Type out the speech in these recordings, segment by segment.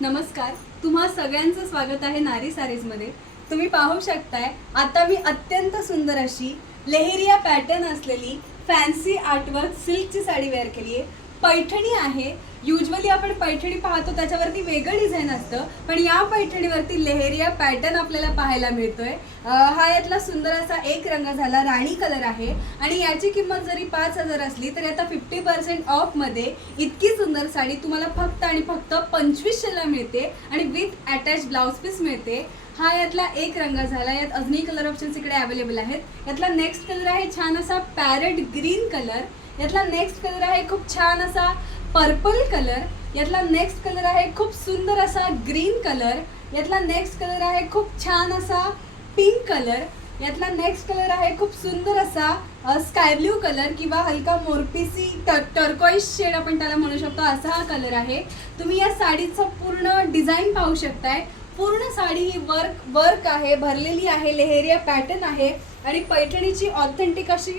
नमस्कार. तुम्हा सगळ्यांचं स्वागत आहे नारी सारीजमध्ये. तुम्ही पाहू शकताय आता मी अत्यंत सुंदर अशी लेहेरिया पॅटर्न असलेली फॅन्सी आर्टवर्क सिल्कची साडी वेअर केली आहे पैठणी आहे. युजली आपण पैठणी पाहतो त्याच्यावरती वेगळं डिझाईन असतं. पण या पैठणीवरती लेहेरिया पॅटर्न आपल्याला पाहायला मिळतोय. हा यातला सुंदर असा एक रंग झाला राणी कलर आहे. आणि याची किंमत जरी पाच हजार असली तरी आता फिफ्टी पर्सेंट ऑफमध्ये इतकी सुंदर साडी तुम्हाला फक्त आणि फक्त पंचवीसशेला मिळते. आणि विथ अटॅच ब्लाऊज पीस मिळते. हा यातला एक रंग झाला. यात अजूनही कलर ऑप्शन्स इकडे अवेलेबल आहेत. यातला नेक्स्ट कलर आहे छान असा पॅरेट ग्रीन कलर यातला नेक्स्ट कलर आहे खूप छान असा पर्पल कलर यातला नेक्स्ट कलर आहे खूप सुंदर असा ग्रीन कलर यातला नेक्स्ट कलर आहे खूप छान असा पिंक कलर यातला नेक्स्ट कलर आहे खूप सुंदर असा स्काय ब्ल्यू कलर किंवा हलका मोरपीसी टर्कॉइश शेड आपण त्याला म्हणू शकतो. असा हा कलर आहे. तुम्ही या साडीचं पूर्ण डिझाईन पाहू शकताय. पूर्ण साडी ही वर्क वर्क आहे भरलेली आहे लेहेरिया पॅटर्न आहे. आणि पैठणीची ऑथेंटिक अशी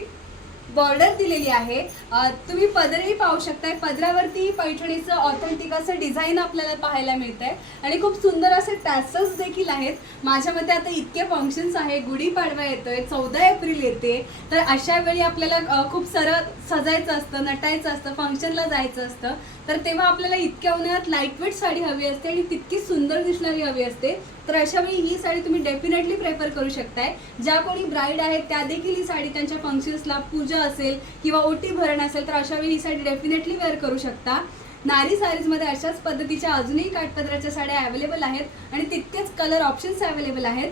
बॉर्डर दिलेली आहे. तुम्ही पदरही पाहू शकताय. पदरावरती पैठणीचं ऑथेंटिक असं डिझाईन आपल्याला पाहायला मिळत आहे आणि खूप सुंदर असे टॅसल्स देखील आहेत. माझ्या मते आता इतके फंक्शन्स आहे. गुढीपाडवा येतोय चौदा एप्रिल येते. तर अशा वेळी आपल्याला खूप सरळ सजायचं असतं नटायचं असतं फंक्शनला जायचं असतं. तर तेव्हा आपल्याला इतक्या उन्हाळ्यात लाईटवेट साडी हवी असते आणि तितकी सुंदर दिसणारी हवी असते. तर अशा वेळी ही साडी तुम्ही डेफिनेटली प्रेफर करू शकताय. ज्या कोणी ब्राईड आहेत त्या देखील ही साडी त्यांच्या फंक्शन्सला पूजा असेल किंवा ओटी भरण असेल तर अशा वेळी ही साडी डेफिनेटली वेअर करू शकता. नारी साडीजमध्ये अशाच पद्धतीच्या अजूनही काठपदराच्या साड्या अवेलेबल आहेत आणि तितकेच कलर ऑप्शन्स अवेलेबल आहेत.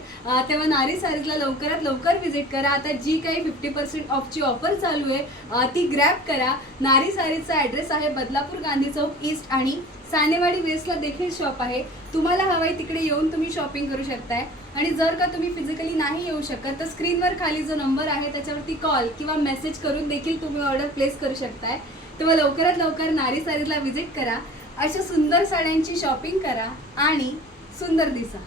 तेव्हा नारी साडीजला लवकरात लवकर व्हिजिट करा. आता जी काही फिफ्टी पर्सेंट ऑफची ऑफर चालू आहे ती ग्रॅप करा. नारी साडीचा ॲड्रेस आहे बदलापूर गांधी चौक ईस्ट आणि सानेवाडी वेस्टला देखील शॉप आहे. तुम्हाला हवाय तिकडे येऊन तुम्ही शॉपिंग करू शकताय. आणि जर का तुम्ही फिजिकली नाही येऊ शकत तर स्क्रीनवर खाली जो नंबर आहे त्याच्यावरती कॉल किंवा मेसेज करून देखील तुम्ही ऑर्डर प्लेस करू शकताय. तेव्हा लवकरात लवकर नारी साडीला व्हिजिट करा. अशा सुंदर साड्यांची शॉपिंग करा आणि सुंदर दिसा.